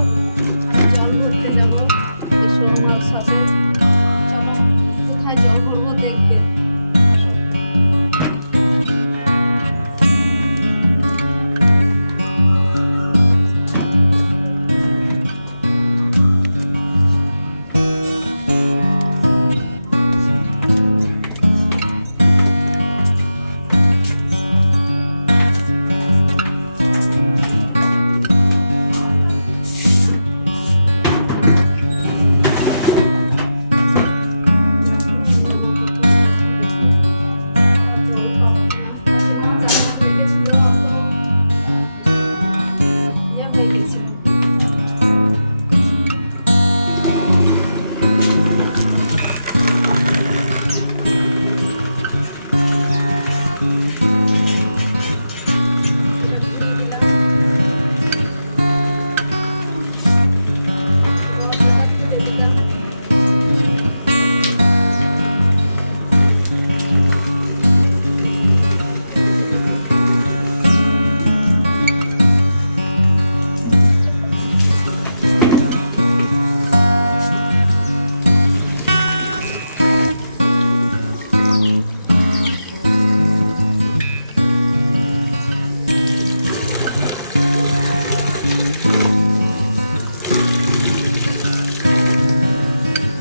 আমি জল ভরতে যাবো। এসো আমার সাথে, চলো কোথায় জল ভরবো দেখবে। আসো।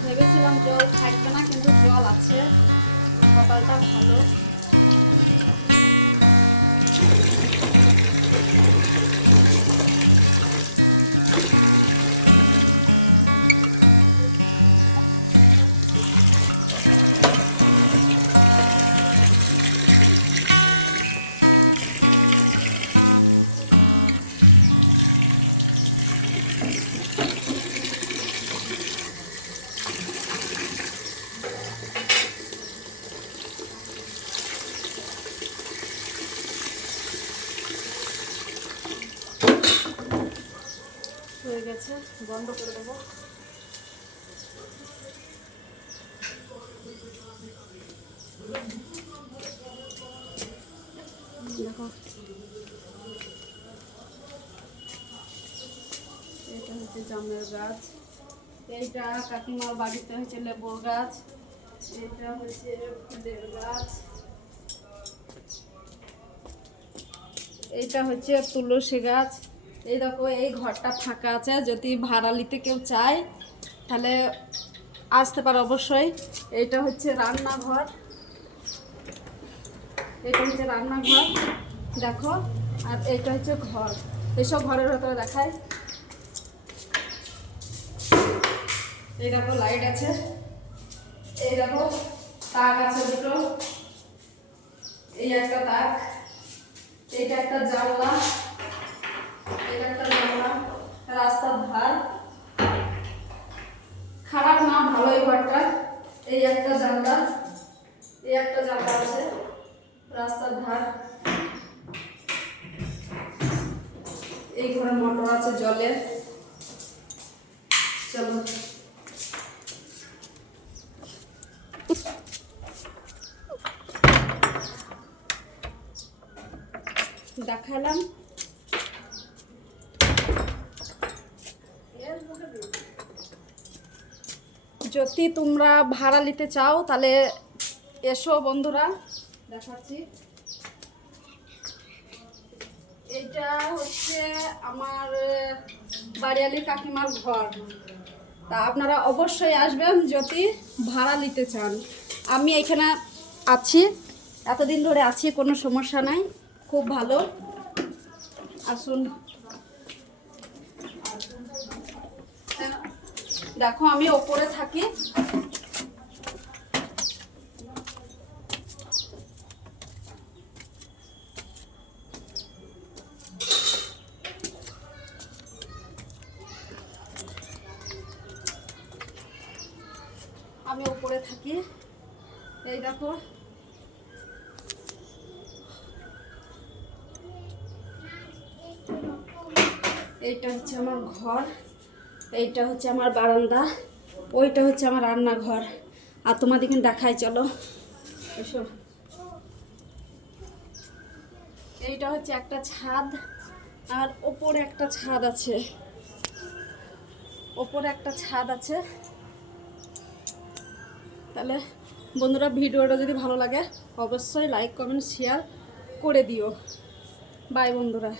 ভেবেছিলাম জল থাকবে না, কিন্তু জল আছে। কপালটা ভালো। হয়ে গেছে, বন্ধ করে দেবো। দেখো, এটা হচ্ছে জামের গাছ, এইটা কাকিমার বাড়িতে হচ্ছে লেবুর গাছ, এটা হচ্ছে ফুলের গাছ, এইটা হচ্ছে তুলসী গাছ। এই দেখো, এই ঘরটা ফাঁকা আছে, যদি ভাড়া নিতে কেউ চায় তাহলে আসতে পারে অবশ্যই। এইটা হচ্ছে রান্নাঘর, এটা হচ্ছে রান্নাঘর দেখো। আর এইটা হচ্ছে ঘর। এইসব ঘরের ভেতরে দেখায়। এই দেখো লাইট আছে, এই দেখো তাক আছে দুটো, এই একটা তাক, এইটা একটা জানলা, এইটা একটা জানলা, রাস্তার ধার। খারাপ না, ভালোই ঘরটা। এই একটা জানলা, এই একটা জানলা আছে, রাস্তার ধার। এই ঘরে মোটর আছে জলের। চলো দেখালাম। যদি তোমরা ভাড়া নিতে চাও তাহলে এসো বন্ধুরা, দেখাচ্ছি। এটা হচ্ছে আমার বাড়িয়ালি কাকিমার ঘর। তা আপনারা অবশ্যই আসবেন যদি ভাড়া নিতে চান। আমি এখানে আছি, এতদিন ধরে আছি, কোনো সমস্যা নাই, খুব ভালো। আসুন। দেখো, আমি ওপরে থাকি। আমি উপরে থাকি। এই দেখো, এইটা হচ্ছে আমার ঘর, এইটা হচ্ছে আমার বারান্দা, ওইটা হচ্ছে আমার রান্নাঘর। আর তোমাদেরকে দেখাই, চলো এসো। এইটা হচ্ছে একটা ছাদ, আর ওপরে একটা ছাদ আছে। ওপরে একটা ছাদ আছে। তাহলে বন্ধুরা ভিডিওটা যদি ভালো লাগে অবশ্যই লাইক কমেন্ট শেয়ার করে দিও। বাই বন্ধুরা।